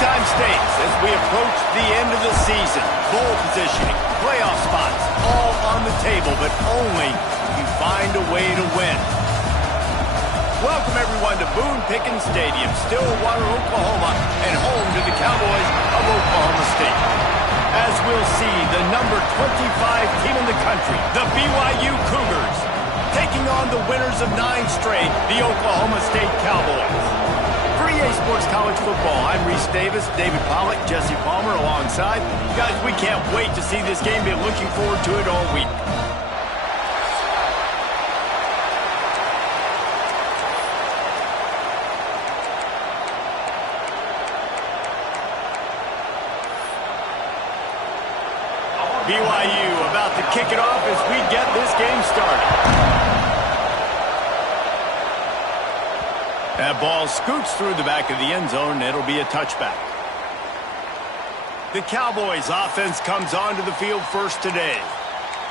time states as we approach the end of the season. Bowl positioning, playoff spots, all on the table, but only if you find a way to win. Welcome, everyone, to Boone Pickens Stadium, Stillwater, Oklahoma, and home to the Cowboys of Oklahoma State. As we'll see, the number 25 team in the country, the BYU Cougars, taking on the winners of 9 straight, the Oklahoma State Cowboys. For EA Sports College Football, I'm Reese Davis, David Pollack, Jesse Palmer alongside. Guys, we can't wait to see this game. Been looking forward to it all week. BYU about to kick it off as we get this game started. That ball scoots through the back of the end zone. It'll be a touchback. The Cowboys offense comes onto the field first today.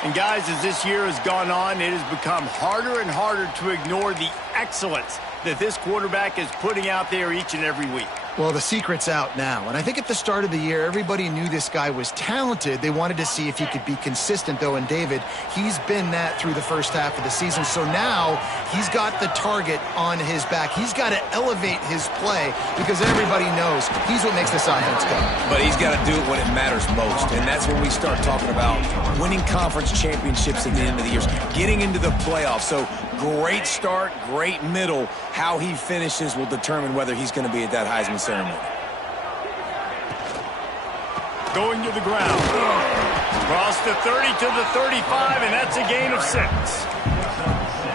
And guys, as this year has gone on, it has become harder and harder to ignore the excellence that this quarterback is putting out there each and every week. Well, the secret's out now, and I think at the start of the year, everybody knew this guy was talented. They wanted to see if he could be consistent, though, and David, he's been that through the first half of the season. So now he's got the target on his back. He's got to elevate his play because everybody knows he's what makes this offense go. But he's got to do it when it matters most, and that's when we start talking about winning conference championships at the end of the year, getting into the playoffs. So great start, great middle. How he finishes will determine whether he's going to be at that Heisman ceremony. Going to the ground. Across the 30 to the 35, and that's a gain of 6.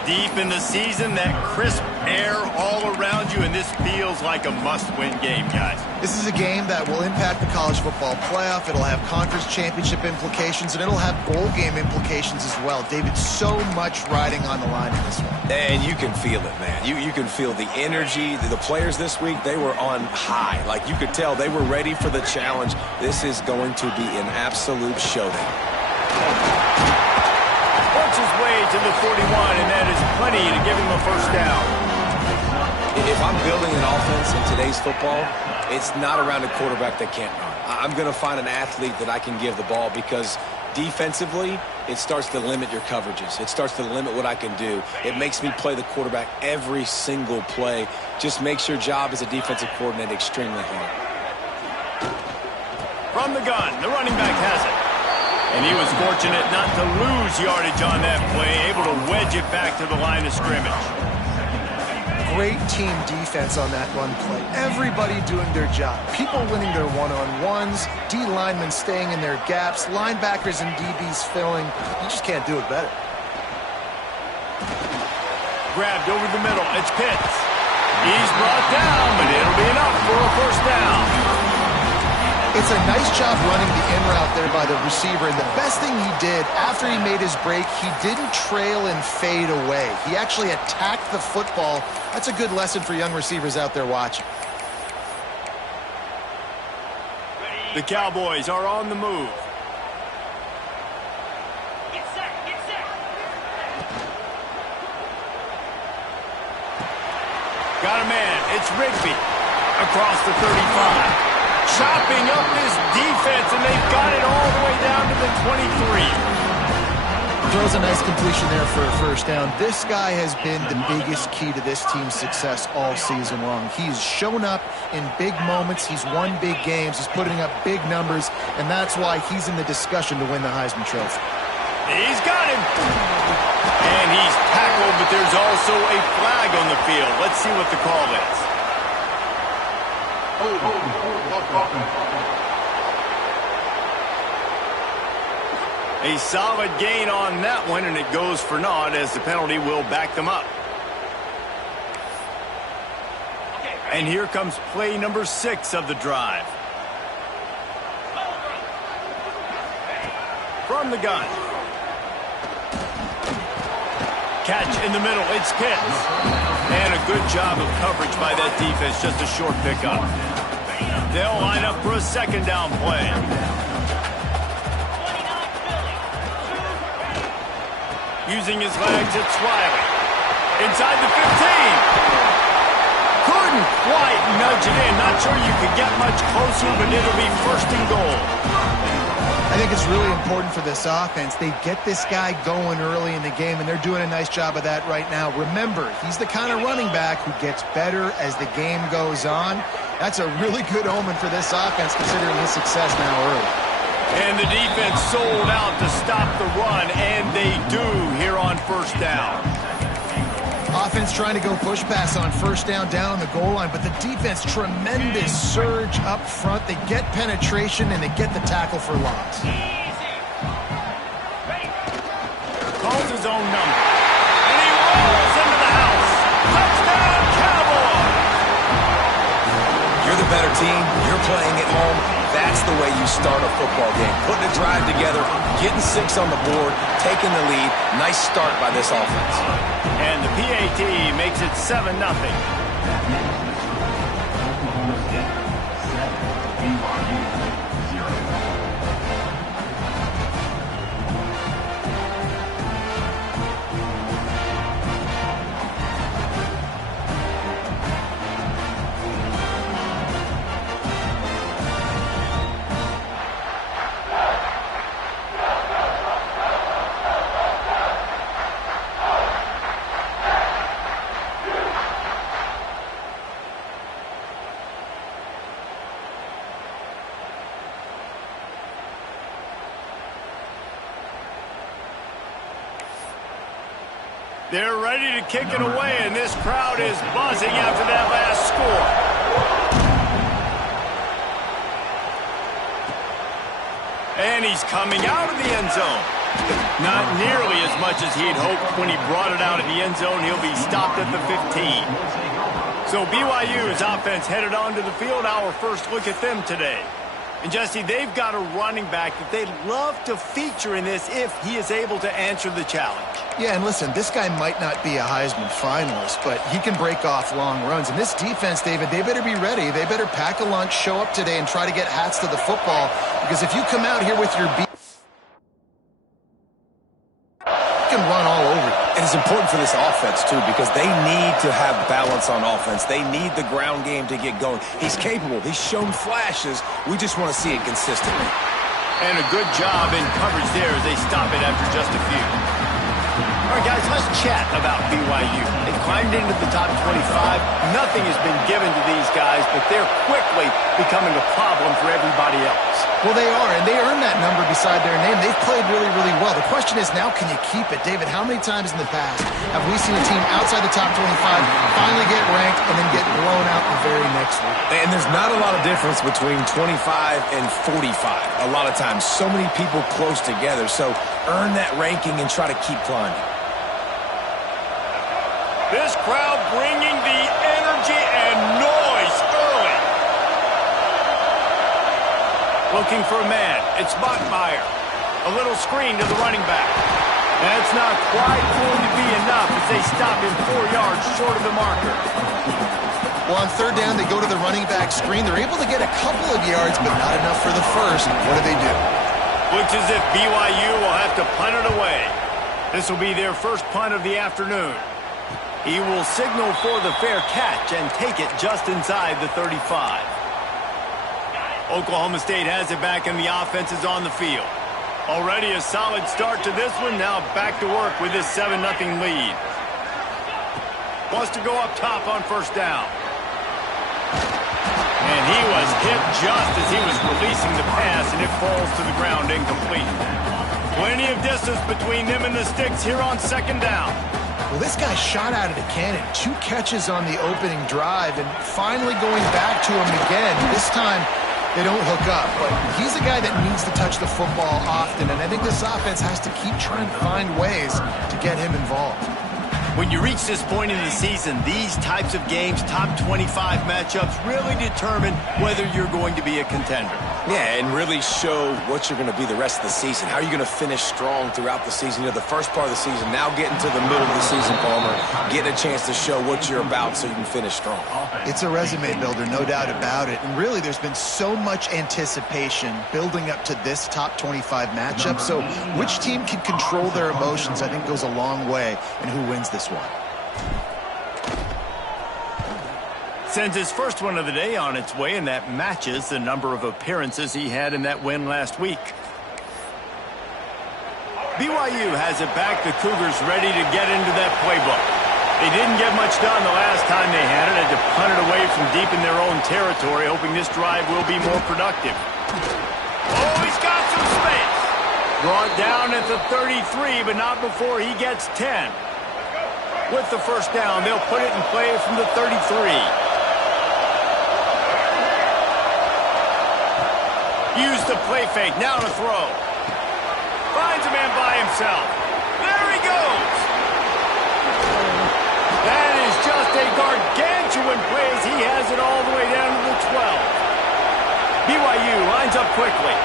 Deep in the season, that crisp air all around you, and this feels like a must-win game, guys. This is a game that will impact the college football playoff. It'll have conference championship implications, and it'll have bowl game implications as well. David, so much riding on the line in this one. And you can feel it, man. You can feel the energy. The players this week, they were on high. Like, you could tell they were ready for the challenge. This is going to be an absolute showdown. Works his way to the 41, and that is plenty to give him a first down. If I'm building an offense in today's football, it's not around a quarterback that can't run. I'm going to find an athlete that I can give the ball because defensively, it starts to limit your coverages. It starts to limit what I can do. It makes me play the quarterback every single play. Just makes your job as a defensive coordinator extremely hard. From the gun, the running back has it. And he was fortunate not to lose yardage on that play, able to wedge it back to the line of scrimmage. Great team defense on that run play. Everybody doing their job. People winning their one-on-ones, D linemen staying in their gaps, linebackers and DBs filling. You just can't do it better. Grabbed over the middle. It's Pitts. He's brought down, but it'll be enough for a first down. It's a nice job running the in route there by the receiver, and the best thing he did after he made his break, he didn't trail and fade away. He actually attacked the football. That's a good lesson for young receivers out there watching. The Cowboys are on the move. Get set, get set. Got a man. It's Rigby across the 35. Chopping up this defense, and they've got it all the way down to the 23. Throws a nice completion there for a first down. This guy has been the biggest key to this team's success all season long. He's shown up in big moments. He's won big games. He's putting up big numbers, and that's why he's in the discussion to win the Heisman Trophy. He's got him. And he's tackled, but there's also a flag on the field. Let's see what the call is. A solid gain on that one, and it goes for naught as the penalty will back them up. And here comes play number 6 of the drive. From the gun. Catch in the middle. It's Pitts. And a good job of coverage by that defense. Just a short pickup. They'll line up for a second down play. Using his legs, it's Wiley. Inside the 15. Could Couldn't quite nudge it in. Not sure you could get much closer, but it'll be first and goal. I think it's really important for this offense. They get this guy going early in the game, and they're doing a nice job of that right now. Remember, he's the kind of running back who gets better as the game goes on. That's a really good omen for this offense, considering his success now early. And the defense sold out to stop the run, and they do here on first down. Offense trying to go push pass on first down on the goal line, but the defense, tremendous surge up front. They get penetration, and they get the tackle for loss. Calls his own number. And he rolls into the house. Touchdown, Cowboys! You're the better team. You're playing at home. That's the way you start a football game. Putting a drive together, getting 6 on the board, taking the lead. Nice start by this offense. And the PAT makes it 7-0. They're ready to kick it away, and this crowd is buzzing after that last score. And he's coming out of the end zone. Not nearly as much as he'd hoped when he brought it out of the end zone. He'll be stopped at the 15. So BYU's offense headed onto the field. Our first look at them today. And, Jesse, they've got a running back that they'd love to feature in this if he is able to answer the challenge. Yeah, and listen, this guy might not be a Heisman finalist, but he can break off long runs. And this defense, David, they better be ready. They better pack a lunch, show up today, and try to get hats to the football. Because if you come out here with your beat, you can run all over you. And it's important for this offense, too, because they need to have balance on offense. They need the ground game to get going. He's capable. He's shown flashes. We just want to see it consistently. And a good job in coverage there as they stop it after just a few. All right, guys, let's chat about BYU. They climbed into the top 25. Nothing has been given to these guys, but they're quickly becoming a problem for everybody else. Well, they are, and they earned that number beside their name. They've played really, really well. The question is now, can you keep it? David, how many times in the past have we seen a team outside the top 25 finally get ranked and then get blown out the very next week? And there's not a lot of difference between 25 and 45. A lot of times, so many people close together. So earn that ranking and try to keep climbing. This crowd bringing the energy and noise early. Looking for a man. It's Bachmeier. A little screen to the running back. That's not quite going to be enough as they stop him 4 yards short of the marker. Well, on third down, they go to the running back screen. They're able to get a couple of yards, but not enough for the first. What do? Looks as if BYU will have to punt it away. This will be their first punt of the afternoon. He will signal for the fair catch and take it just inside the 35. Oklahoma State has it back and the offense is on the field. Already a solid start to this one. Now back to work with this 7-0 lead. Wants to go up top on first down. And he was hit just as he was releasing the pass, and it falls to the ground incomplete. Plenty of distance between them and the sticks here on second down. Well, this guy shot out of the cannon. 2 catches on the opening drive, and finally going back to him again. This time, they don't hook up, but he's a guy that needs to touch the football often, and I think this offense has to keep trying to find ways to get him involved. When you reach this point in the season, these types of games, top 25 matchups, really determine whether you're going to be a contender. Yeah, and really show what you're going to be the rest of the season. How are you going to finish strong throughout the season? You know, the first part of the season, now getting to the middle of the season, Palmer, getting a chance to show what you're about so you can finish strong. It's a resume builder, no doubt about it. And really, there's been so much anticipation building up to this top 25 matchup. So which team can control their emotions, I think, goes a long way in who wins this one. Sends his first one of the day on its way, and that matches the number of appearances he had in that win last week. BYU has it back. The Cougars ready to get into that playbook. They didn't get much done the last time they had it. Had to punt it away from deep in their own territory, hoping this drive will be more productive. Oh, he's got some space. Brought down at the 33, but not before he gets 10. With the first down, they'll put it in play from the 33. Use the play fake. Now to throw. Finds a man by himself. There he goes. That is just a gargantuan play as he has it all the way down to the 12. BYU lines up quickly.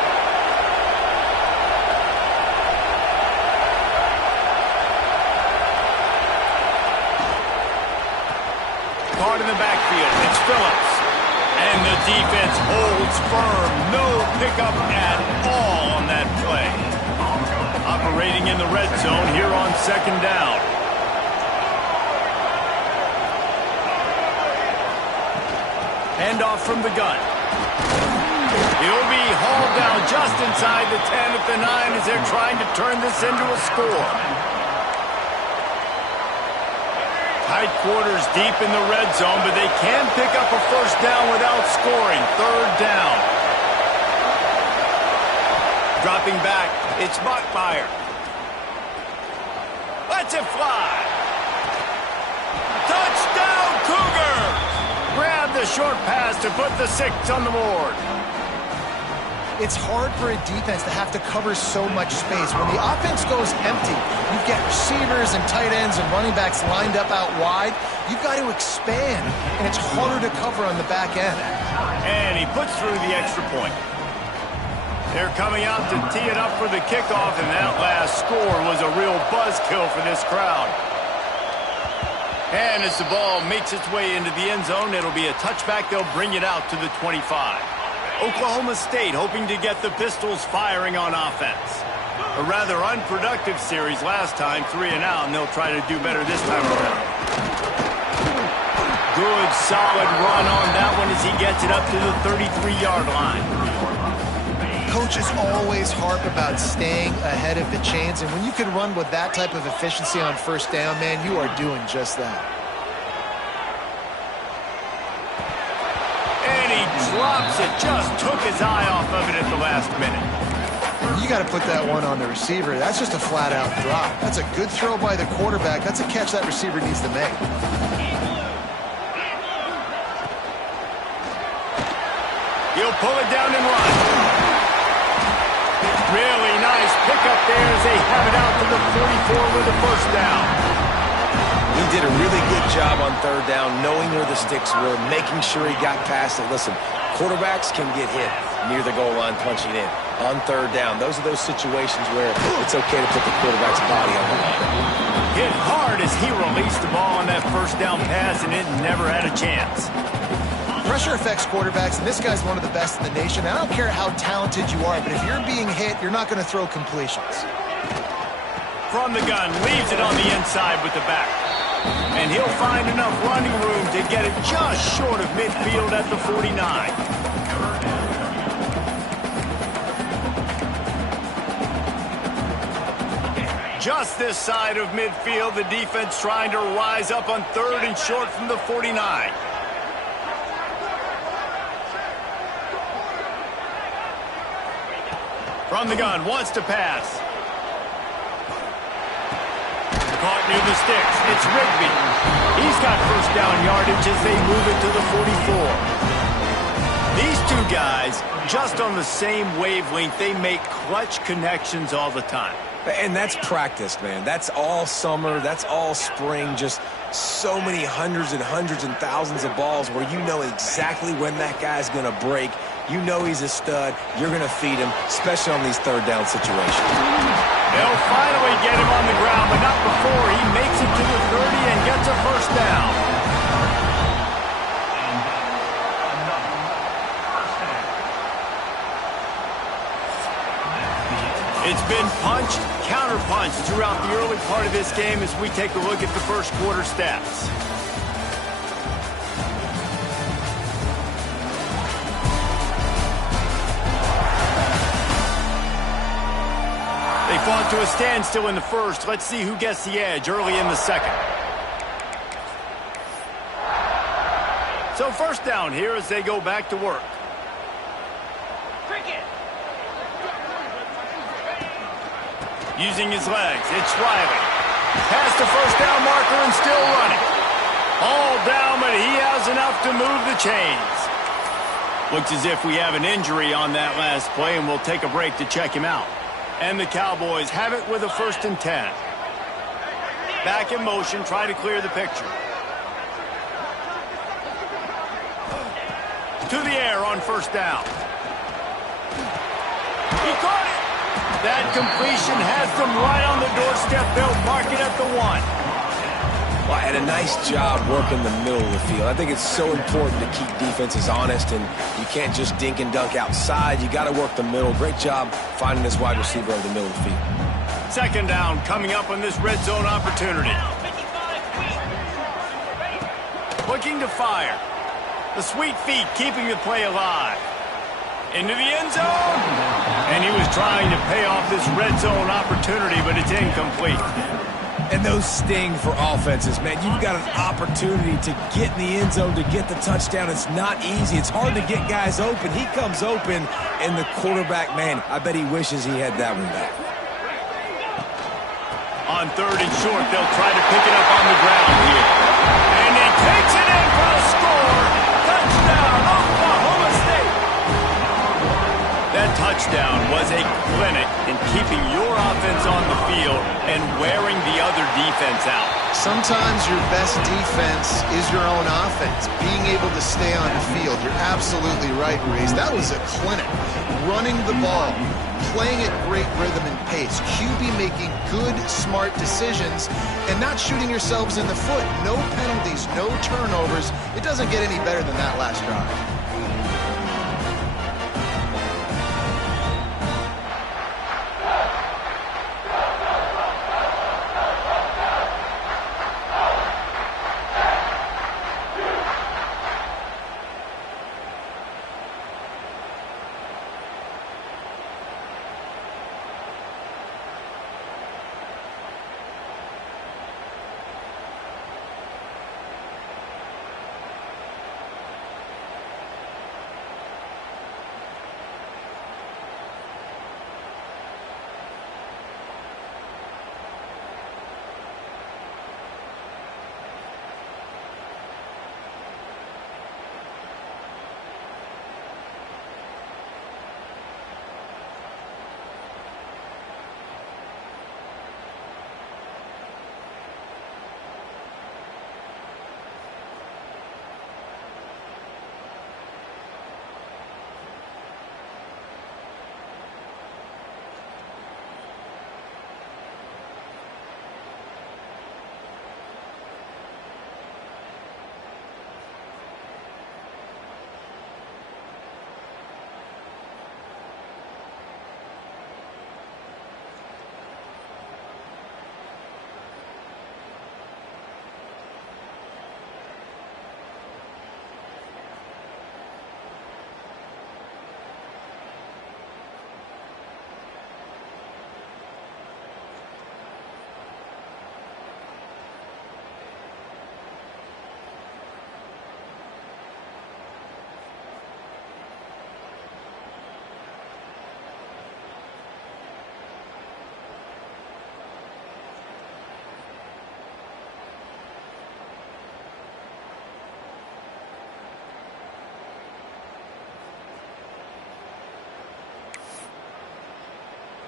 Caught in the backfield. It's Phillips. And the defense holds firm. No pickup at all on that play. Operating in the red zone here on second down. Handoff from the gun. He'll be hauled down just inside the 10 at the 9 as they're trying to turn this into a score. Tight quarters deep in the red zone, but they can pick up a first down without scoring. Third down. Dropping back, it's Bachmeier. Lets it fly. Touchdown, Cougars! Grab the short pass to put the 6 on the board. It's hard for a defense to have to cover so much space. When the offense goes empty, you get receivers and tight ends and running backs lined up out wide. You've got to expand, and it's harder to cover on the back end. And he puts through the extra point. They're coming out to tee it up for the kickoff, and that last score was a real buzzkill for this crowd. And as the ball makes its way into the end zone, it'll be a touchback. They'll bring it out to the 25. Oklahoma State hoping to get the Pistols firing on offense. A rather unproductive series last time, 3 and out, and they'll try to do better this time around. Good, solid run on that one as he gets it up to the 33-yard line. Coaches always harp about staying ahead of the chains, and when you can run with that type of efficiency on first down, man, you are doing just that. And he drops it, just took his eye off of it at the last minute. You got to put that one on the receiver. That's just a flat-out drop. That's a good throw by the quarterback. That's a catch that receiver needs to make. He'll pull it down and run. Really nice pickup there as they have it out to the 44 with the first down. He did a really good job on third down, knowing where the sticks were, making sure he got past it. Listen, quarterbacks can get hit near the goal line punching in. On third down, those are those situations where it's okay to put the quarterback's body on the line. Hit hard as he released the ball on that first down pass, and it never had a chance. Pressure affects quarterbacks, and this guy's one of the best in the nation. I don't care how talented you are, but if you're being hit, you're not going to throw completions. From the gun, leaves it on the inside with the back. And he'll find enough running room to get it just short of midfield at the 49. Just this side of midfield, the defense trying to rise up on third and short from the 49. From the gun, wants to pass. Caught near the sticks. It's Rigby. He's got first down yardage as they move it to the 44. These two guys, just on the same wavelength, they make clutch connections all the time. And that's practiced, man. That's all summer. That's all spring. Just so many hundreds and thousands of balls where you know exactly when that guy's going to break. You know he's a stud. You're going to feed him, especially on these third down situations. They'll finally get him on the ground, but not before he makes it to the 30 and gets a first down. It's been punched, counter-punched throughout the early part of this game as we take a look at the first quarter stats. fought to a standstill in the first. Let's see who gets the edge early in the second. So first down here as they go back to work. Cricket. Using his legs, it's Riley. Past the first down marker and still running. All down, but he has enough to move the chains. Looks as if we have an injury on that last play, and we'll take a break to check him out. And the Cowboys have it with a 1st and 10. Back in motion, try to clear the picture. To the air on first down. He caught it. That completion has them right on the doorstep. They'll mark it at the 1. Well, and a nice job working the middle of the field. I think it's so important to keep defenses honest, and you can't just dink and dunk outside. You got to work the middle. Great job finding this wide receiver over the middle of the field. Second down coming up on this red zone opportunity. Looking to fire. The sweet feet keeping the play alive. Into the end zone. And he was trying to pay off this red zone opportunity, but it's incomplete. And those sting for offenses, man. You've got an opportunity to get in the end zone, to get the touchdown. It's not easy. It's hard to get guys open. He comes open, and the quarterback, man, I bet he wishes he had that one back. On 3rd and short, they'll try to pick it up on the ground here. And he takes it in for a score. Touchdown, Oklahoma State. That touchdown was a clinic in keeping your offense on the field and wearing the other defense out. Sometimes your best defense is your own offense, being able to stay on the field. You're absolutely right, Reese. That was a clinic. Running the ball, playing at great rhythm and pace, QB making good, smart decisions, and not shooting yourselves in the foot. No penalties, no turnovers. It doesn't get any better than that last drive.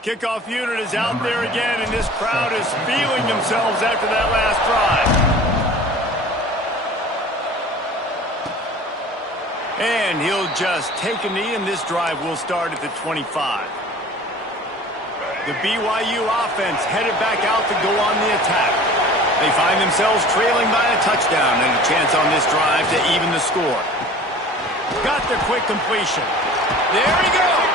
Kickoff unit is out there again, and this crowd is feeling themselves after that last drive. And he'll just take a knee, and this drive will start at the 25. The BYU offense headed back out to go on the attack. They find themselves trailing by a touchdown and a chance on this drive to even the score. Got the quick completion. There he goes.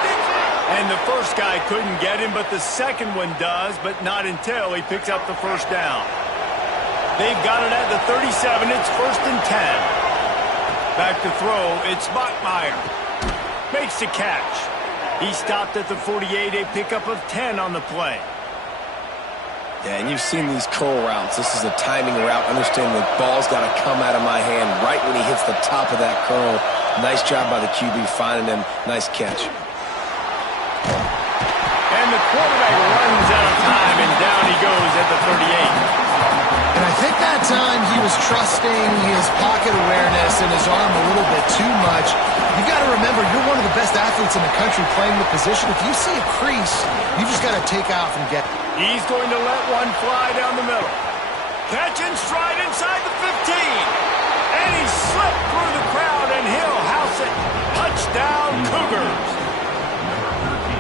And the first guy couldn't get him, but the second one does, but not until he picks up the first down. They've got it at the 37. It's 1st and 10. Back to throw. It's Bachmeier. Makes the catch. He stopped at the 48, a pickup of 10 on the play. Yeah, and you've seen these curl routes. This is a timing route. Understand the ball's got to come out of my hand right when he hits the top of that curl. Nice job by the QB finding him. Nice catch. And the quarterback runs out of time, and down he goes at the 38. And I think that time he was trusting his pocket awareness and his arm a little bit too much. You've got to remember, you're one of the best athletes in the country playing the position. If you see a crease, you just got to take off and get it. He's going to let one fly down the middle. Catch and stride inside the 15. And he slipped through the crowd, and he'll house it. Touchdown, Cougars.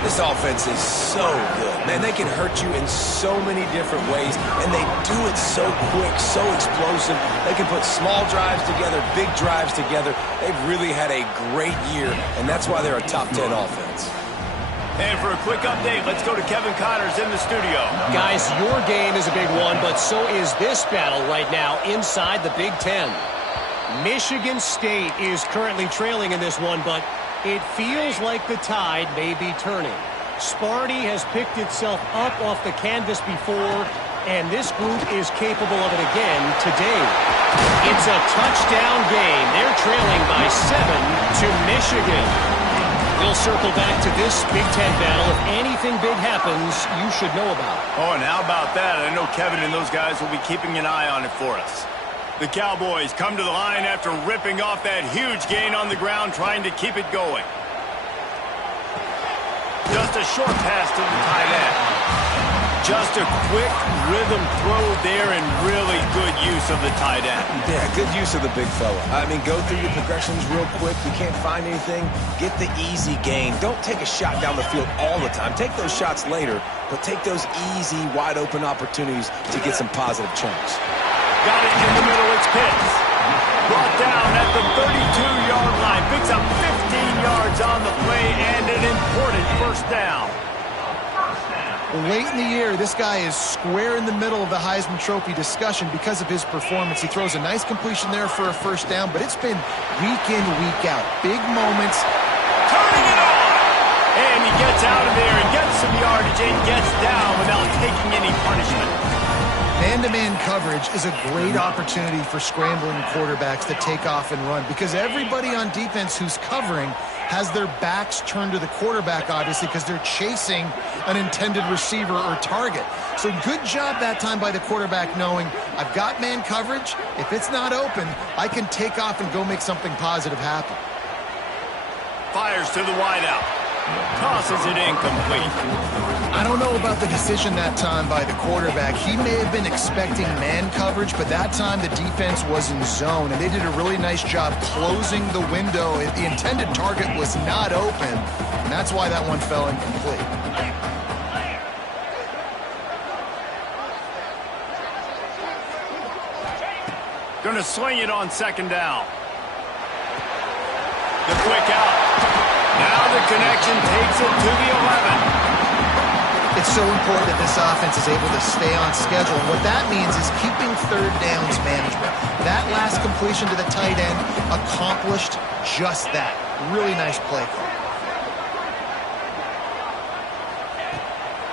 This offense is so good. Man, they can hurt you in so many different ways, and they do it so quick, so explosive. They can put small drives together, big drives together. They've really had a great year, and that's why they're a top 10 offense. And for a quick update, let's go to Kevin Connors in the studio. Guys, your game is a big one, but so is this battle right now inside the Big Ten. Michigan State is currently trailing in this one, but it feels like the tide may be turning. Sparty has picked itself up off the canvas before, and this group is capable of it again today. It's a touchdown game. They're trailing by 7 to Michigan. We'll circle back to this Big Ten battle. If anything big happens, you should know about it. Oh, and how about that? I know Kevin and those guys will be keeping an eye on it for us. The Cowboys come to the line after ripping off that huge gain on the ground, trying to keep it going. Just a short pass to the tight end. Just a quick rhythm throw there, and really good use of the tight end. Yeah, good use of the big fella. I mean, go through your progressions real quick. You can't find anything, get the easy gain. Don't take a shot down the field all the time. Take those shots later, but take those easy, wide-open opportunities to get some positive chunks. Got it in the middle, it's Pitts. Brought down at the 32-yard line. Picks up 15 yards on the play and an important first down. Late in the year, this guy is square in the middle of the Heisman Trophy discussion because of his performance. He throws a nice completion there for a first down, but it's been week in, week out. Big moments. Turning it on! And he gets out of there and gets some yardage and gets down without taking any punishment. Man-to-man coverage is a great opportunity for scrambling quarterbacks to take off and run because everybody on defense who's covering has their backs turned to the quarterback, obviously, because they're chasing an intended receiver or target. So good job that time by the quarterback knowing I've got man coverage. If it's not open, I can take off and go make something positive happen. Fires to the wideout. Tosses it incomplete. I don't know about the decision that time by the quarterback. He may have been expecting man coverage, but that time the defense was in zone, and they did a really nice job closing the window. The intended target was not open, and that's why that one fell incomplete. Gonna swing it on second down. The quick out. Now the connection takes it to the 11. It's so important that this offense is able to stay on schedule. And what that means is keeping third downs manageable. That last completion to the tight end accomplished just that. Really nice play call.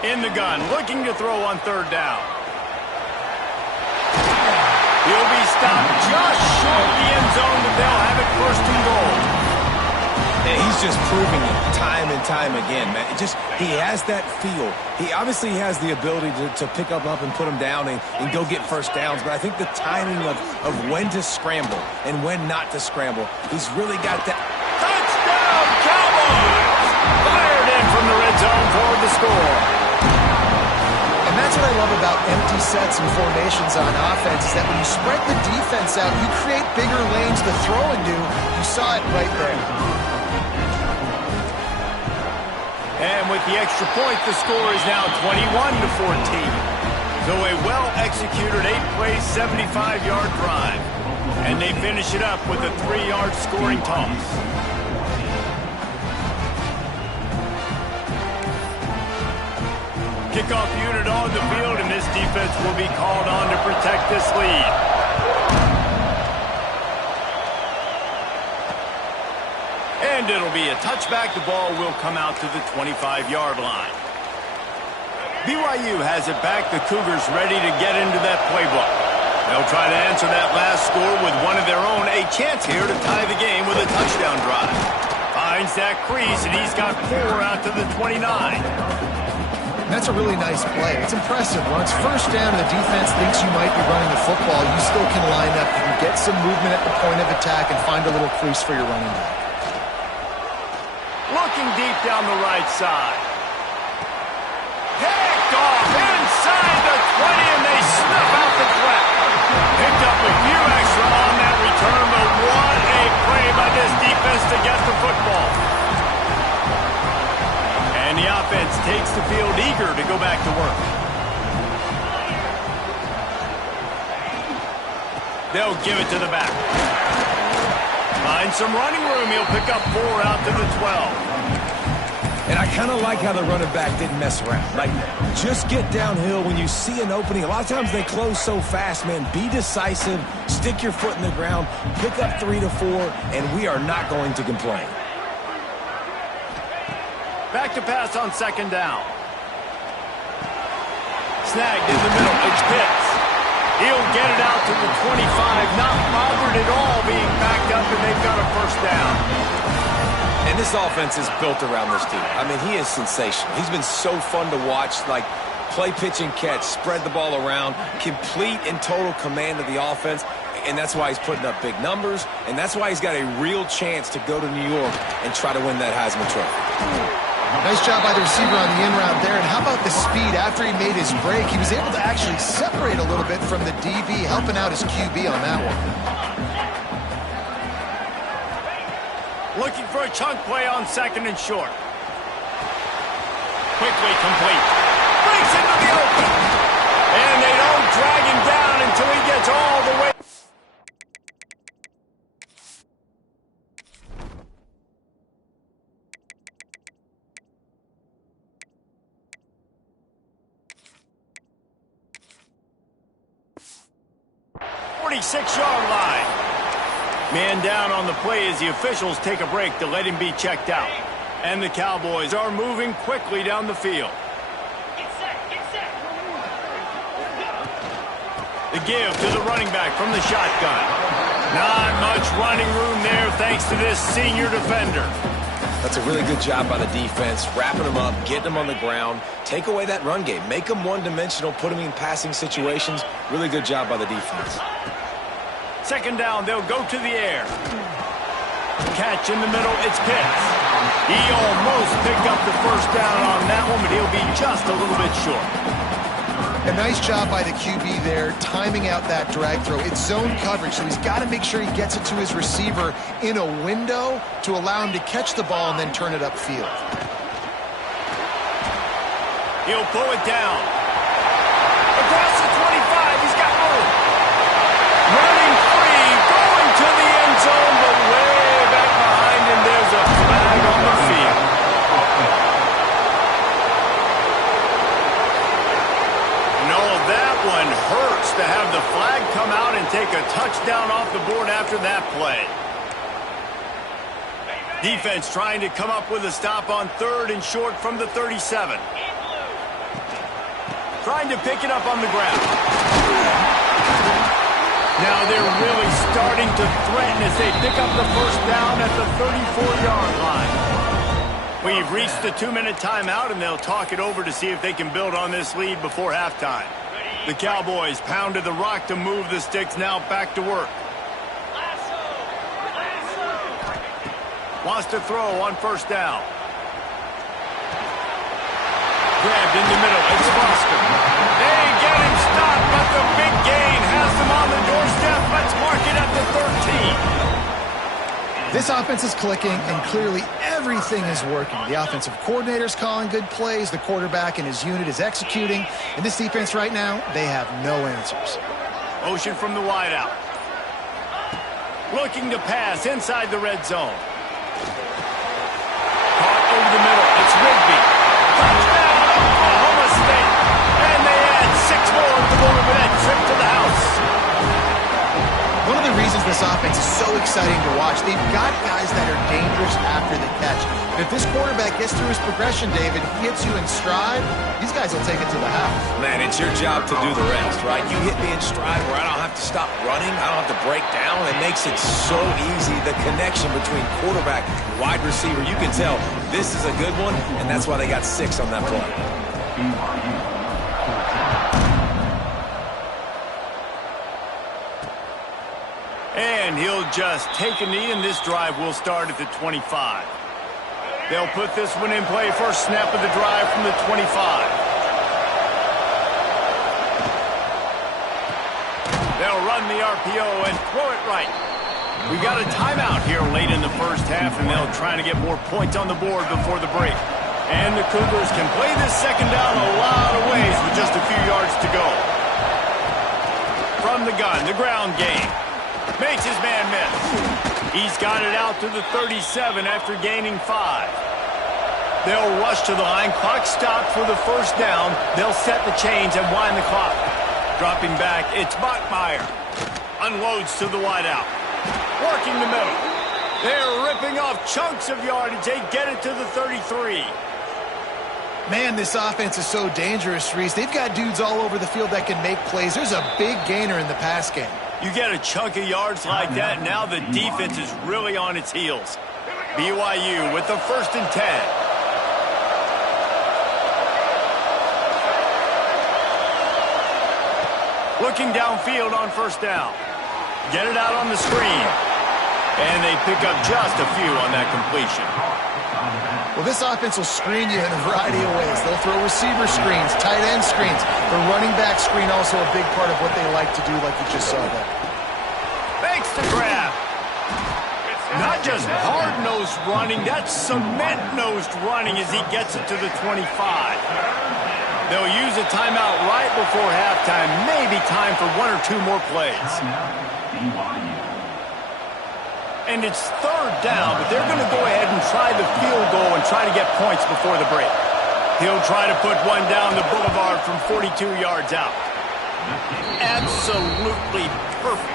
In the gun, looking to throw on third down. He'll be stopped just short of the end zone, but they'll have it first and goal. And he's just proving it time and time again, man. He has that feel. He obviously has the ability to pick up and put him down and go get first downs, but I think the timing of when to scramble and when not to scramble, he's really got that. Touchdown, Cowboys! Fired in from the red zone for the score. And that's what I love about empty sets and formations on offense is that when you spread the defense out, you create bigger lanes to throw into. You saw it right there. And with the extra point, the score is now 21-14. So a well-executed 8-play, 75-yard drive. And they finish it up with a 3-yard scoring toss. Kickoff unit on the field, and this defense will be called on to protect this lead. And it'll be a touchback. The ball will come out to the 25-yard line. BYU has it back. The Cougars ready to get into that playbook. They'll try to answer that last score with one of their own. A chance here to tie the game with a touchdown drive. Finds that crease, and he's got 4 out to the 29. That's a really nice play. It's impressive. When it's first down and the defense thinks you might be running the football, you still can line up. You can get some movement at the point of attack and find a little crease for your running back. Looking deep down the right side. Picked off inside the 20, and they snuff out the threat. Picked up a few extra on that return, but what a play by this defense to get the football. And the offense takes the field eager to go back to work. They'll give it to the back. Find some running room. He'll pick up 4 out to the 12. And I kind of like how the running back didn't mess around. Like, just get downhill when you see an opening. A lot of times they close so fast, man. Be decisive, stick your foot in the ground, pick up 3 to 4, and we are not going to complain. Back to pass on second down. Snagged in the middle. It's Pitts. He'll get it out to the 25. Not bothered at all being backed up, and they've got a first down. And this offense is built around this dude. I mean, he is sensational. He's been so fun to watch, like play, pitch, and catch, spread the ball around, complete and total command of the offense, and that's why he's putting up big numbers, and that's why he's got a real chance to go to New York and try to win that Heisman Trophy. Nice job by the receiver on the in route there, and how about the speed after he made his break? He was able to actually separate a little bit from the DB, helping out his QB on that one. Looking for a chunk play on second and short. Quickly complete. Breaks into the open. And they don't drag him down until he gets all the way. Six-yard line. Man down on the play as the officials take a break to let him be checked out. And the Cowboys are moving quickly down the field. Get set, get set. The give to the running back from the shotgun. Not much running room there thanks to this senior defender. That's a really good job by the defense, wrapping them up, getting them on the ground, take away that run game, make them one-dimensional, put them in passing situations. Really good job by the defense. Second down, they'll go to the air. Catch in the middle, it's Pitts. He almost picked up the first down on that one, but he'll be just a little bit short. A nice job by the QB there, timing out that drag throw. It's zone coverage, so he's got to make sure he gets it to his receiver in a window to allow him to catch the ball and then turn it upfield. He'll pull it down. Across the 25, he's got room. Running free, going to the end zone, but way back behind him, there's a flag on the field. No, that one hurts to have the flag come out and take a touchdown off the board after that play. Defense trying to come up with a stop on third and short from the 37. Trying to pick it up on the ground. Now they're really starting to threaten as they pick up the first down at the 34-yard line. We've reached the 2-minute timeout, and they'll talk it over to see if they can build on this lead before halftime. The Cowboys pounded the rock to move the sticks, now back to work. Wants to throw on first down. Grabbed in the middle, it's Foster. They get him stopped, but the big gain has them on the doorstep. Let's mark it at the 13. This offense is clicking, and clearly everything is working. The offensive coordinator's calling good plays, the quarterback and his unit is executing, and this defense right now, they have no answers. Motion from the wideout. Looking to pass inside the red zone. Caught over the middle, it's Rigby. Touchdown, Oklahoma State. And they add 6 more to the motor with that trip to the house. One of the reasons this offense is so exciting to watch. They've got guys that are dangerous after the catch. If this quarterback gets through his progression, David, he hits you in stride, these guys will take it to the house. Man, it's your job to do the rest, right? You hit me in stride where I don't have to stop running. I don't have to break down. It makes it so easy. The connection between quarterback and wide receiver, you can tell this is a good one, and that's why they got 6 on that play. And he'll just take a knee, and this drive will start at the 25. They'll put this one in play. First snap of the drive from the 25. They'll run the RPO and throw it right. We got a timeout here late in the first half, and they'll try to get more points on the board before the break. And the Cougars can play this second down a lot of ways with just a few yards to go. From the gun, the ground game. Makes his man miss. He's got it out to the 37 after gaining 5. They'll rush to the line. Clock stopped for the first down. They'll set the chains and wind the clock. Dropping back, it's Bachmeier. Unloads to the wideout. Working the middle. They're ripping off chunks of yardage. They get it to the 33. Man, this offense is so dangerous, Reese. They've got dudes all over the field that can make plays. There's a big gainer in the pass game. You get a chunk of yards like that, now the defense is really on its heels. BYU with the 1st and 10. Looking downfield on first down. Get it out on the screen. And they pick up just a few on that completion. Well, this offense will screen you in a variety of ways. They'll throw receiver screens, tight end screens. The running back screen also a big part of what they like to do, like you just saw there. Makes the grab. Not just hard-nosed running, that's cement-nosed running as he gets it to the 25. They'll use a timeout right before halftime. Maybe time for 1 or 2 more plays. And it's 3rd down, but they're going to go ahead and try the field goal and try to get points before the break. He'll try to put one down the boulevard from 42 yards out. Absolutely perfect.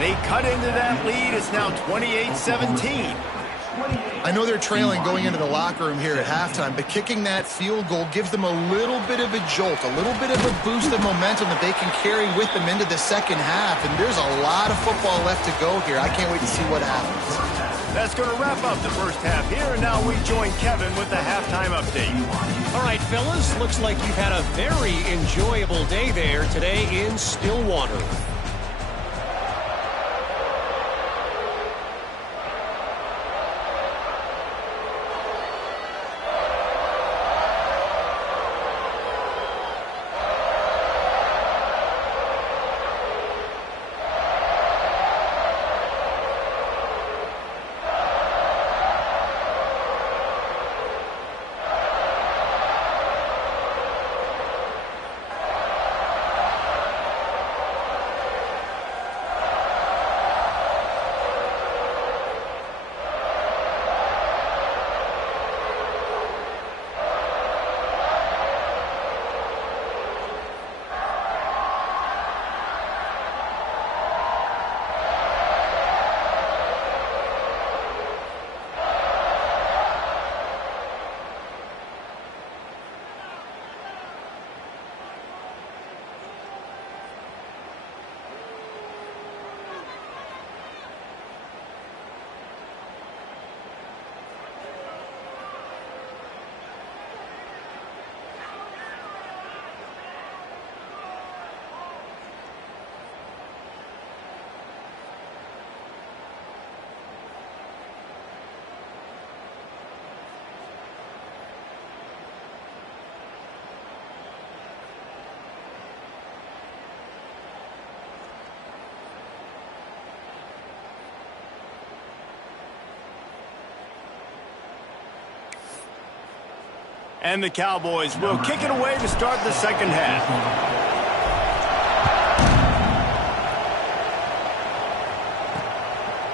They cut into that lead. It's now 28-17. I know they're trailing going into the locker room here at halftime, but kicking that field goal gives them a little bit of a jolt, a little bit of a boost of momentum that they can carry with them into the second half. And there's a lot of football left to go here. I can't wait to see what happens. That's going to wrap up the first half here, and now we join Kevin with the halftime update. All right, fellas, looks like you've had a very enjoyable day there today in Stillwater. And the Cowboys will kick it away to start the second half.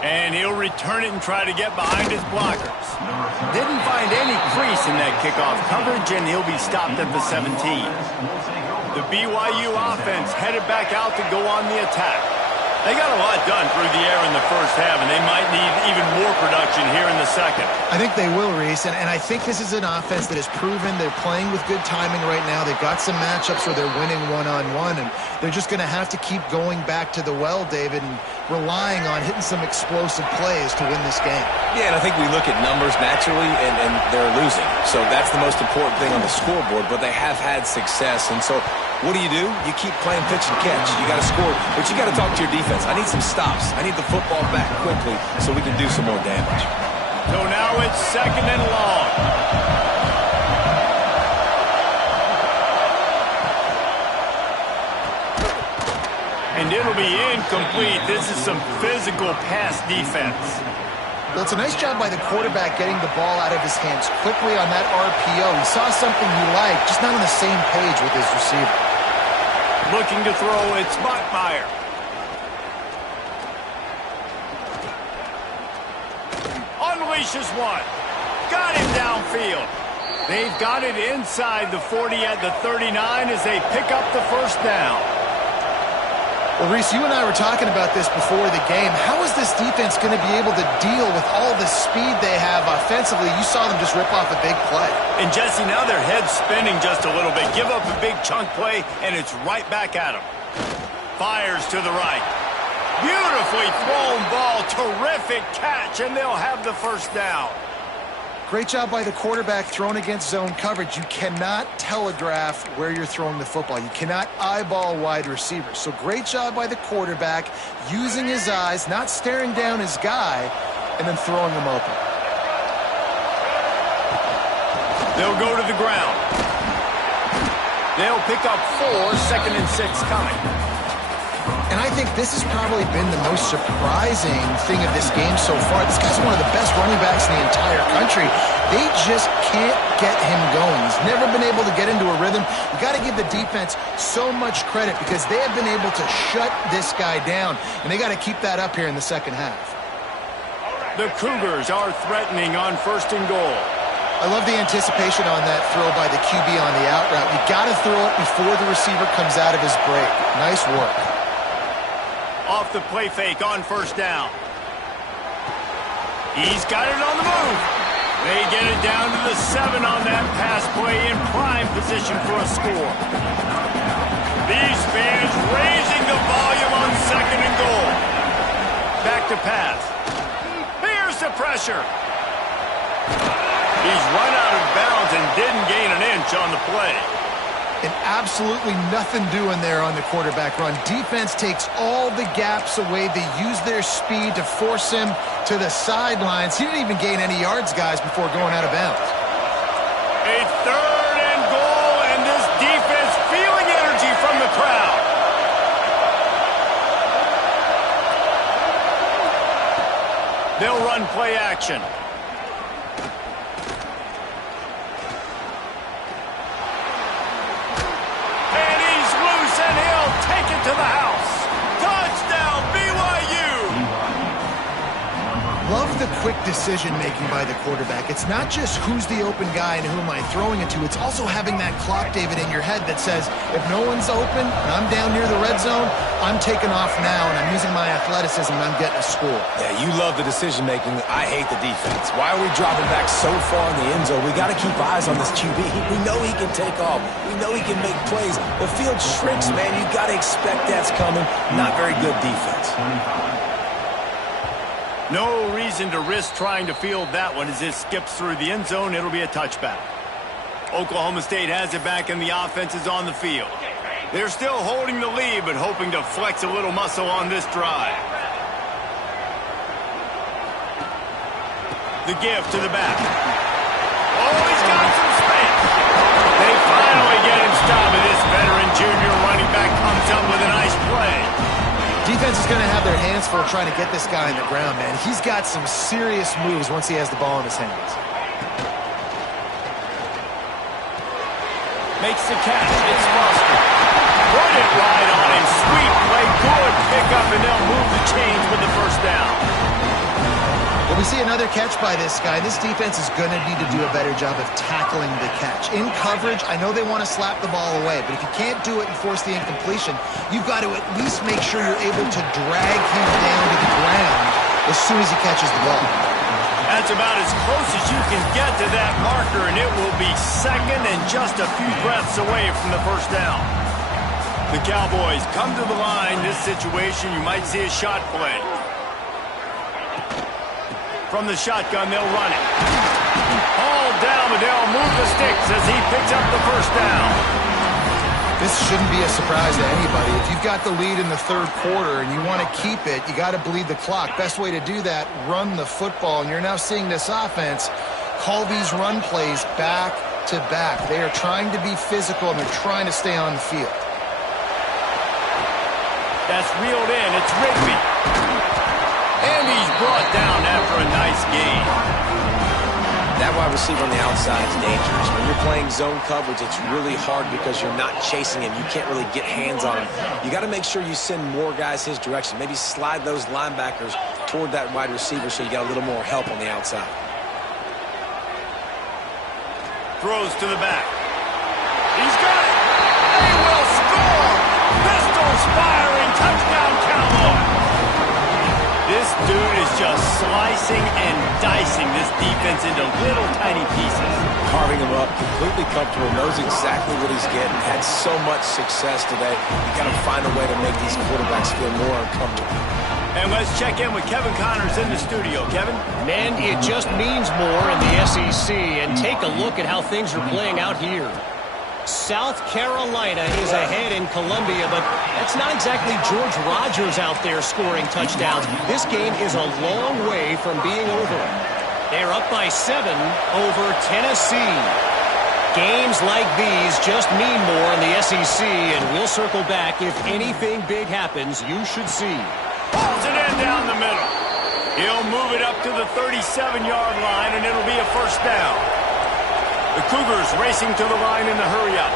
And he'll return it and try to get behind his blockers. Didn't find any crease in that kickoff coverage, and he'll be stopped at the 17. The BYU offense headed back out to go on the attack. They got a lot done through the air in the first half, and they might need even more production here in the second. I think they will, Reese, and I think this is an offense that has proven they're playing with good timing right now. They've got some matchups where they're winning one-on-one, and they're just going to have to keep going back to the well, David, and relying on hitting some explosive plays to win this game. Yeah, and I think we look at numbers naturally, and they're losing. So that's the most important thing on the scoreboard, but they have had success. And so what do? You keep playing pitch and catch. You got to score, but you got to talk to your defense. I need some stops. I need the football back quickly so we can do some more damage. So now it's 2nd and long. And it'll be incomplete. This is some physical pass defense. Well, it's a nice job by the quarterback getting the ball out of his hands quickly on that RPO. He saw something he liked, just not on the same page with his receiver. Looking to throw, it's Bachmeier. Unleashes one. Got him downfield. They've got it inside the 40 at the 39 as they pick up the first down. Well, Reese, you and I were talking about this before the game. How is this defense going to be able to deal with all the speed they have offensively? You saw them just rip off a big play. And, Jesse, now their head's spinning just a little bit. Give up a big chunk play, and it's right back at them. Fires to the right. Beautifully thrown ball. Terrific catch, and they'll have the first down. Great job by the quarterback thrown against zone coverage. You cannot telegraph where you're throwing the football. You cannot eyeball wide receivers. So great job by the quarterback using his eyes, not staring down his guy, and then throwing him open. They'll go to the ground. They'll pick up 4, 2nd and 6 coming. And I think this has probably been the most surprising thing of this game so far. This guy's one of the best running backs in the entire country. They just can't get him going. He's never been able to get into a rhythm. You got to give the defense so much credit because they have been able to shut this guy down, and they got to keep that up here in the second half. The Cougars are threatening on 1st and goal. I love the anticipation on that throw by the QB on the out route. You got to throw it before the receiver comes out of his break. Nice work. Off the play fake on 1st down. He's got it on the move. They get it down to the 7 on that pass play in prime position for a score. These fans raising the volume on 2nd and goal. Back to pass. Here's the pressure. He's run out of bounds and didn't gain an inch on the play. And absolutely nothing doing there on the quarterback run. Defense takes all the gaps away. They use their speed to force him to the sidelines. He didn't even gain any yards, guys, before going out of bounds. A 3rd and goal, and this defense feeling energy from the crowd. They'll run play action. To the house. Touchdown, BYU! Love the quick decision-making by the quarterback. It's not just who's the open guy and who am I throwing it to. It's also having that clock, David, in your head that says, if no one's open and I'm down near the red zone, I'm taking off now and I'm using my athleticism and I'm getting a score. Yeah, you love the decision-making. I hate the defense. Why are we dropping back so far in the end zone? We got to keep eyes on this QB. We know he can take off. We know he can make plays. The field shrinks, man. You got to expect that's coming. Not very good defense. No reason to risk trying to field that one as it skips through the end zone. It'll be a touchback. Oklahoma State has it back and the offense is on the field. They're still holding the lead but hoping to flex a little muscle on this drive. The give to the back. Oh, he's got some space. They finally get him stopped, and this veteran junior running back comes up with a nice play. Defense is going to have their hands full trying to get this guy on the ground, man. He's got some serious moves once he has the ball in his hands. Makes the catch. It's Foster. Put it right on him. Sweet play. Good pickup, and they'll move the chains with the first down. Well, we We see another catch by this guy. This defense is going to need to do a better job of tackling the catch. In coverage, I know they want to slap the ball away, but if you can't do it and force the incompletion, you've got to at least make sure you're able to drag him down to the ground as soon as he catches the ball. That's about as close as you can get to that marker, and it will be second and just a few breaths away from the first down. The Cowboys come to the line. This situation, you might see a shot play. From the shotgun, they'll run it. Hauled down, but they'll move the sticks as he picks up the first down. This shouldn't be a surprise to anybody. If you've got the lead in the third quarter and you want to keep it, you got to bleed the clock. Best way to do that, run the football. And you're now seeing this offense call these run plays back to back. They are trying to be physical, and they're trying to stay on the field. That's reeled in. It's Rigby. And he's brought down after a nice gain. That wide receiver on the outside is dangerous. When you're playing zone coverage, it's really hard because you're not chasing him. You can't really get hands on him. You got to make sure you send more guys his direction. Maybe slide those linebackers toward that wide receiver so you got a little more help on the outside. Throws to the back. He's got it. They will score. Pistols firing. Touchdown, Cowboys. This dude is just slicing and dicing this defense into little tiny pieces. Carving him up, completely comfortable, knows exactly what he's getting. Had so much success today. You got to find a way to make these quarterbacks feel more uncomfortable. And let's check in with Kevin Connors in the studio. Kevin? Man, it just means more in the SEC. And take a look at how things are playing out here. South Carolina is ahead in Columbia, but that's not exactly George Rogers out there scoring touchdowns. This game is a long way from being over. They're up by 7 over Tennessee. Games like these just mean more in the SEC, and we'll circle back. If anything big happens, you should see. Pulls it in down the middle. He'll move it up to the 37-yard line, and it'll be a first down. The Cougars racing to the line in the hurry-up.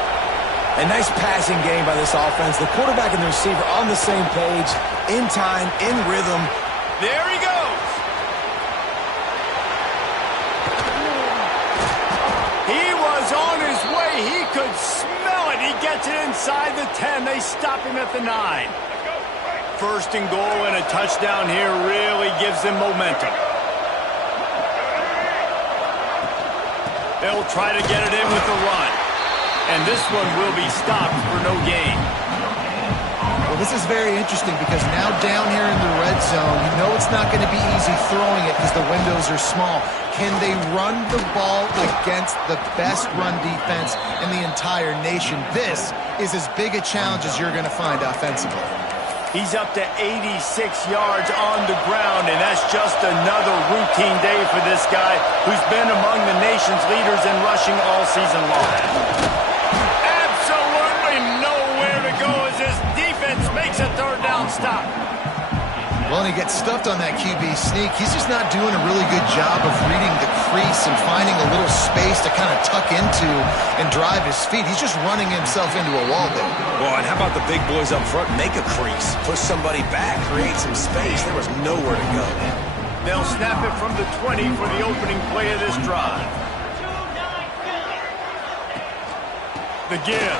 A nice passing game by this offense. The quarterback and the receiver on the same page, in time, in rhythm. There he goes. He was on his way. He could smell it. He gets it inside the 10. They stop him at the 9. First and goal and a touchdown here really gives them momentum. They'll try to get it in with the run. And this one will be stopped for no gain. Well, this is very interesting because now down here in the red zone, you know it's not going to be easy throwing it because the windows are small. Can they run the ball against the best run defense in the entire nation? This is as big a challenge as you're going to find offensively. He's up to 86 yards on the ground, and that's just another routine day for this guy who's been among the nation's leaders in rushing all season long. Absolutely nowhere to go as this defense makes a third down stop. Well, and he gets stuffed on that QB sneak. He's just not doing a really good job of reading the crease and finding a little space to kind of tuck into and drive his feet. He's just running himself into a wall there. Well, and how about the big boys up front? Make a crease, push somebody back, create some space. There was nowhere to go. They'll snap it from the 20 for the opening play of this drive. The give.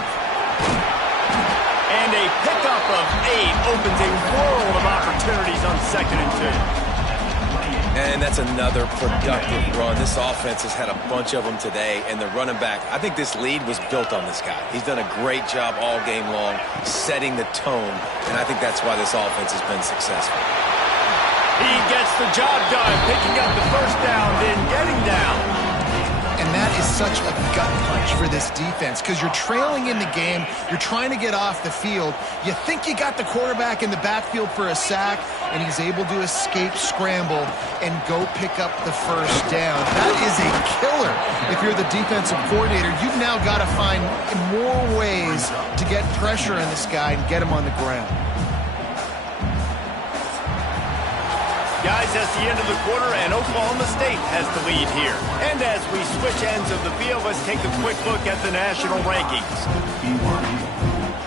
And a pickup of 8 opens a world of opportunities on 2nd and 2. And that's another productive run. This offense has had a bunch of them today, and the running back, I think this lead was built on this guy. He's done a great job all game long, setting the tone, and I think that's why this offense has been successful. He gets the job done, picking up the first down, then getting down. And that is such a gut punch for this defense because you're trailing in the game. You're trying to get off the field. You think you got the quarterback in the backfield for a sack, and he's able to escape scramble and go pick up the first down. That is a killer if you're the defensive coordinator. You've now got to find more ways to get pressure on this guy and get him on the ground. Guys, that's the end of the quarter, and Oklahoma State has the lead here. And as we switch ends of the field, let's take a quick look at the national rankings. BYU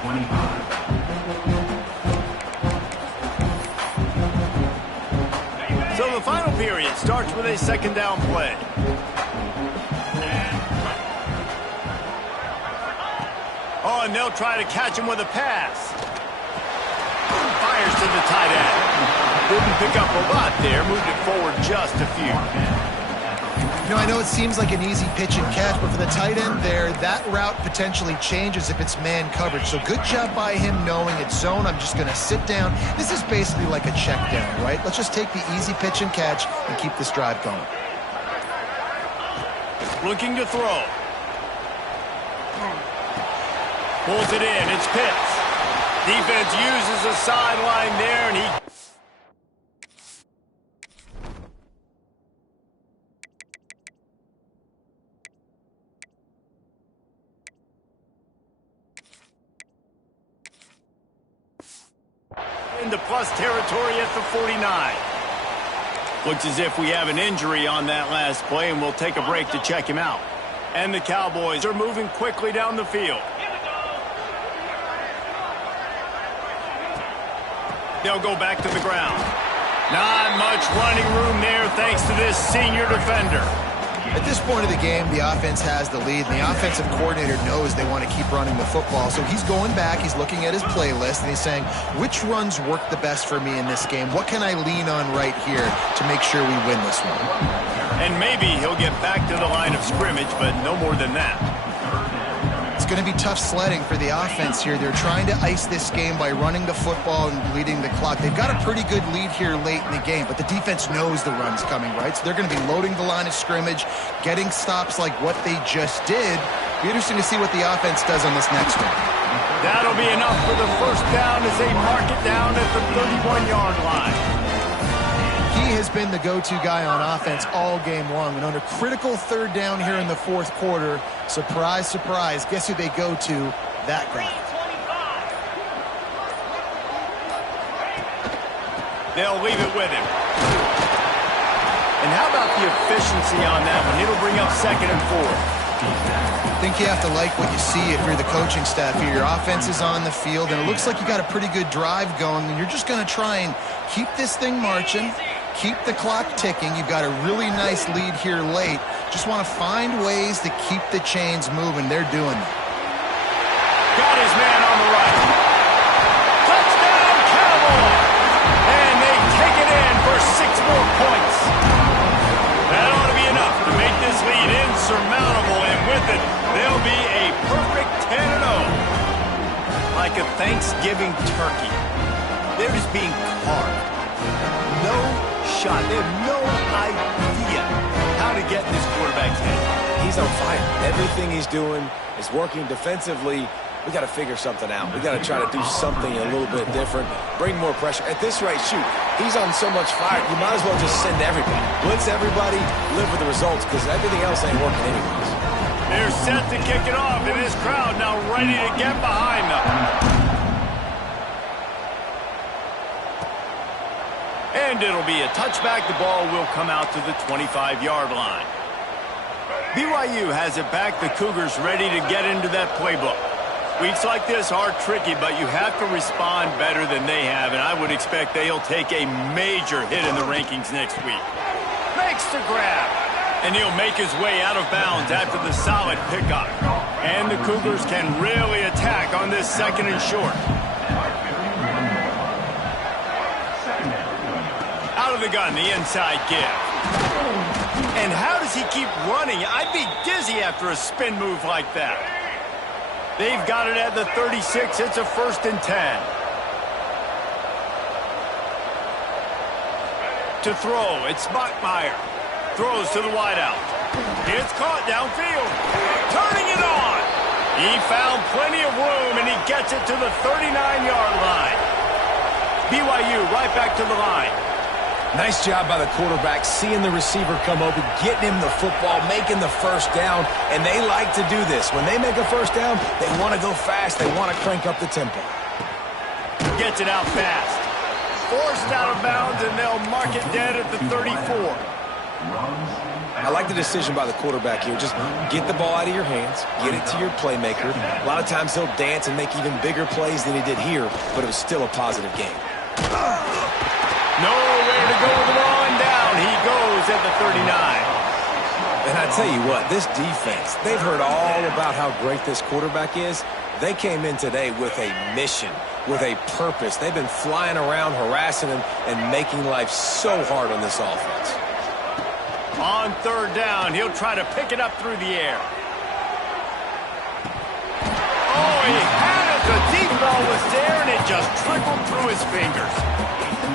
25. So the final period starts with a second down play. Oh, and they'll try to catch him with a pass. Fires to the tight end. Didn't pick up a lot there, moved it forward just a few. You know, I know it seems like an easy pitch and catch, but for the tight end there, that route potentially changes if it's man coverage. So good job by him knowing it's zone. I'm just going to sit down. This is basically like a check down, right? Let's just take the easy pitch and catch and keep this drive going. Looking to throw. Pulls it in. It's Pitts. Defense uses a sideline there, and he... into plus territory at the 49. Looks as if we have an injury on that last play, and we'll take a break to check him out. And the Cowboys are moving quickly down the field. They'll go back to the ground. Not much running room there thanks to this senior defender. At this point of the game, the offense has the lead, and the offensive coordinator knows they want to keep running the football. So he's going back, he's looking at his playlist, and he's saying, which runs work the best for me in this game? What can I lean on right here to make sure we win this one? And maybe he'll get back to the line of scrimmage, but no more than that. It's going to be tough sledding for the offense here. They're trying to ice this game by running the football and bleeding the clock. They've got a pretty good lead here late in the game, but the defense knows the run's coming, right? So they're going to be loading the line of scrimmage, getting stops like what they just did. Be interesting to see what the offense does on this next one. That'll be enough for the first down as they mark it down at the 31-yard line. He has been the go-to guy on offense all game long. And on a critical third down here in the fourth quarter, surprise, surprise, guess who they go to? That guy. They'll leave it with him. And how about the efficiency on that one? It'll bring up second and 4. I think you have to like what you see if you're the coaching staff here. Your offense is on the field, and it looks like you got a pretty good drive going, and you're just going to try and keep this thing marching, keep the clock ticking. You've got a really nice lead here late. Just want to find ways to keep the chains moving. They're doing it. Got his man on the right. Touchdown, Cowboys! And they take it in for 6 more points. That ought to be enough to make this lead insurmountable, and with it, they'll be a perfect 10-0. Like a Thanksgiving turkey. They're just being carved. No shot. They have no idea how to get in this quarterback's head. He's on fire. Everything he's doing is working defensively. We got to figure something out. We got to try to do something a little bit different. Bring more pressure. At this rate, shoot, he's on so much fire, you might as well just send everybody. Blitz everybody, live with the results, because everything else ain't working anyways. They're set to kick it off, and this crowd now ready to get behind them. And it'll be a touchback. The ball will come out to the 25-yard line. BYU has it back. The Cougars ready to get into that playbook. Weeks like this are tricky, but you have to respond better than they have, and I would expect they'll take a major hit in the rankings next week. Makes the grab, and he'll make his way out of bounds after the solid pickup. And the Cougars can really attack on this second and short. Out of the gun, the inside give. And how does he keep running? I'd be dizzy after a spin move like that. They've got it at the 36. It's a 1st and 10. To throw, it's Bachmeier. Throws to the wideout. It's caught downfield. Turning it on. He found plenty of room, and he gets it to the 39-yard line. BYU right back to the line. Nice job by the quarterback, seeing the receiver come open, getting him the football, making the first down, and they like to do this. When they make a first down, they want to go fast. They want to crank up the tempo. Gets it out fast. Forced out of bounds, and they'll mark it dead at the 34. I like the decision by the quarterback here. Just get the ball out of your hands, get it to your playmaker. A lot of times he'll dance and make even bigger plays than he did here, but it was still a positive game. Nowhere to go with the ball and down. down he goes at the 39. And I tell you what, this defense, they've heard all about how great this quarterback is. They came in today with a mission, with a purpose. They've been flying around, harassing him, and making life so hard on this offense. On third down, he'll try to pick it up through the air. Oh, he had it. The deep ball was there, and it just trickled through his fingers.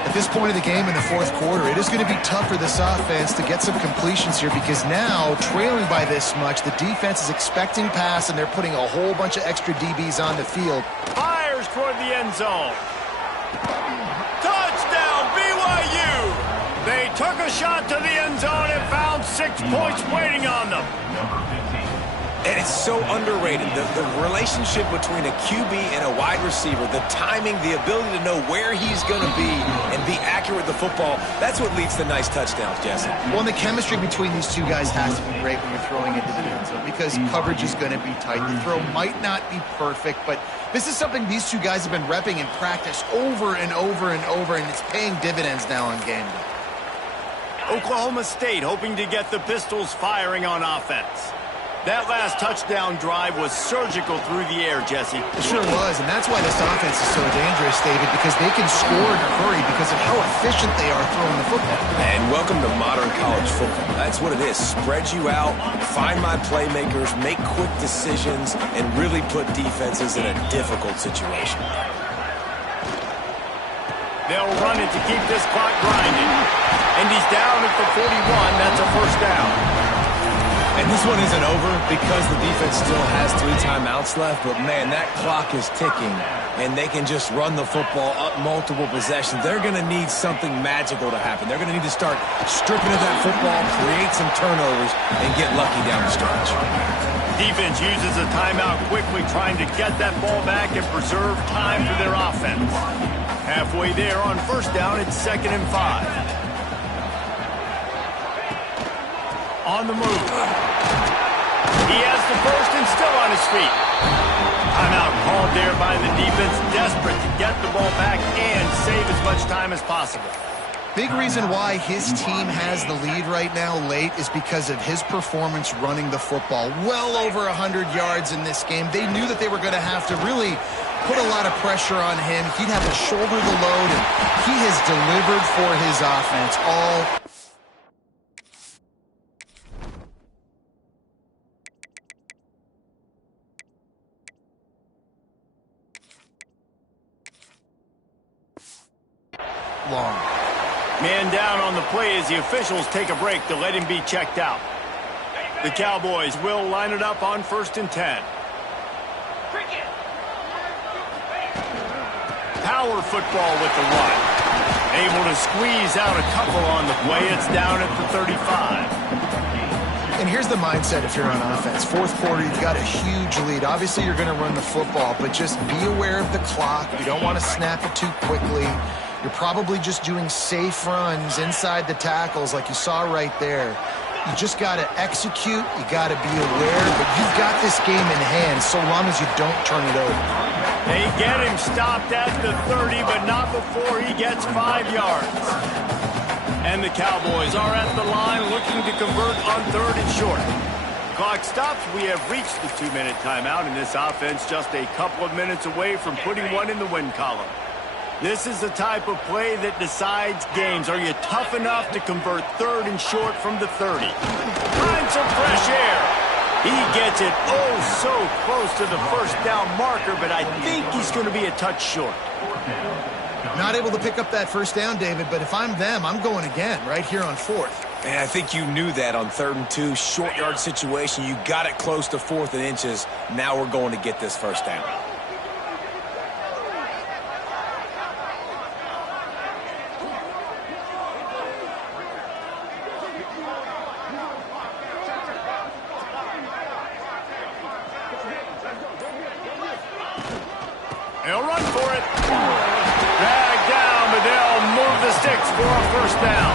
At this point of the game in the fourth quarter, it is going to be tough for this offense to get some completions here because now, trailing by this much, the defense is expecting pass, and they're putting a whole bunch of extra DBs on the field. Fires toward the end zone. Touchdown, BYU! They took a shot to the end zone and found 6 points waiting on them. And it's so underrated. The relationship between a QB and a wide receiver, the timing, the ability to know where he's going to be and be accurate with the football, that's what leads to nice touchdowns, Jesse. Well, and the chemistry between these two guys has to be great when you're throwing into the end zone because coverage is going to be tight. The throw might not be perfect, but this is something these two guys have been repping in practice over and over and over, and it's paying dividends now on game day. Oklahoma State hoping to get the Pistols firing on offense. That last touchdown drive was surgical through the air, Jesse. It sure was, and that's why this offense is so dangerous, David, because they can score in a hurry because of how efficient they are throwing the football. And welcome to modern college football. That's what it is. Spread you out, find my playmakers, make quick decisions, and really put defenses in a difficult situation. They'll run it to keep this clock grinding. And he's down at the 41. That's a first down. And this one isn't over because the defense still has 3 timeouts left, but man, that clock is ticking, and they can just run the football up multiple possessions. They're going to need something magical to happen. They're going to need to start stripping at that football, create some turnovers, and get lucky down the stretch. Defense uses a timeout quickly, trying to get that ball back and preserve time for their offense. Halfway there on first down, it's 2nd and 5. On the move. He has the first and still on his feet. Timeout called there by the defense, desperate to get the ball back and save as much time as possible. Big reason why his team has the lead right now late is because of his performance running the football. Well over 100 yards in this game. They knew that they were going to have to really put a lot of pressure on him. He'd have to shoulder the load, and he has delivered for his offense all. Long. Man down on the play as the officials take a break to let him be checked out. The Cowboys will line it up on 1st and 10. Power football with the run. Able to squeeze out a couple on the play. It's down at the 35. And here's the mindset if you're on offense. Fourth quarter, you've got a huge lead. Obviously, you're going to run the football, but just be aware of the clock. You don't want to snap it too quickly. You're probably just doing safe runs inside the tackles like you saw right there. You just got to execute. You got to be aware, but you've got this game in hand so long as you don't turn it over. They get him stopped at the 30, but not before he gets 5 yards. And the Cowboys are at the line looking to convert on 3rd and short. Clock stops. We have reached the 2-minute timeout, and this offense just a couple of minutes away from putting one in the win column. This is the type of play that decides games. Are you tough enough to convert 3rd and short from the 30? Find some fresh air. He gets it so close to the first down marker, but I think he's going to be a touch short. Not able to pick up that first down, David, but if I'm them, I'm going again right here on 4th. And I think you knew that on 3rd and 2, short yard situation. You got it close to 4th and inches. Now we're going to get this first down. They'll run for it. Dragged down, but they'll move the sticks for a first down.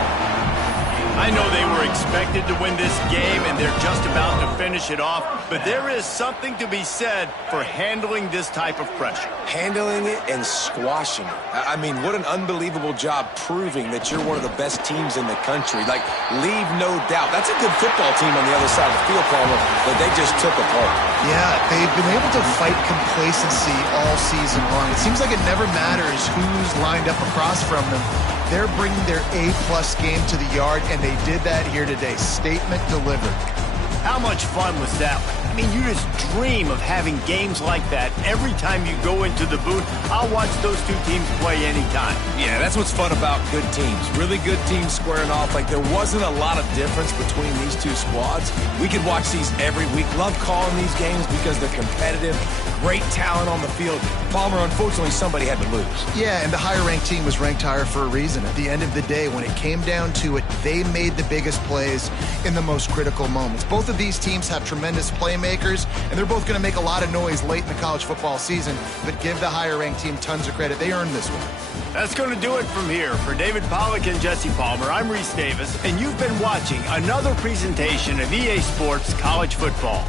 I know they were expected to win this game, and they're just about to finish it off, but there is something to be said for handling this type of pressure. Handling it and squashing it. I mean, what an unbelievable job proving that you're one of the best teams in the country. Like, leave no doubt. That's a good football team on the other side of the field, Palmer, that they just took apart. Yeah, they've been able to fight complacency all season long. It seems like it never matters who's lined up across from them. They're bringing their A-plus game to the yard, and they did that here today. Statement delivered. How much fun was that one? I mean, you just dream of having games like that every time you go into the booth. I'll watch those two teams play anytime. Yeah, that's what's fun about good teams. Really good teams squaring off. Like, there wasn't a lot of difference between these two squads. We could watch these every week. Love calling these games because they're competitive. Great talent on the field. Palmer, unfortunately, somebody had to lose. Yeah, and the higher-ranked team was ranked higher for a reason. At the end of the day, when it came down to it, they made the biggest plays in the most critical moments. Both of these teams have tremendous playmakers, and they're both going to make a lot of noise late in the college football season, but give the higher-ranked team tons of credit. They earned this one. That's going to do it from here. For David Pollack and Jesse Palmer, I'm Reese Davis, and you've been watching another presentation of EA Sports College Football.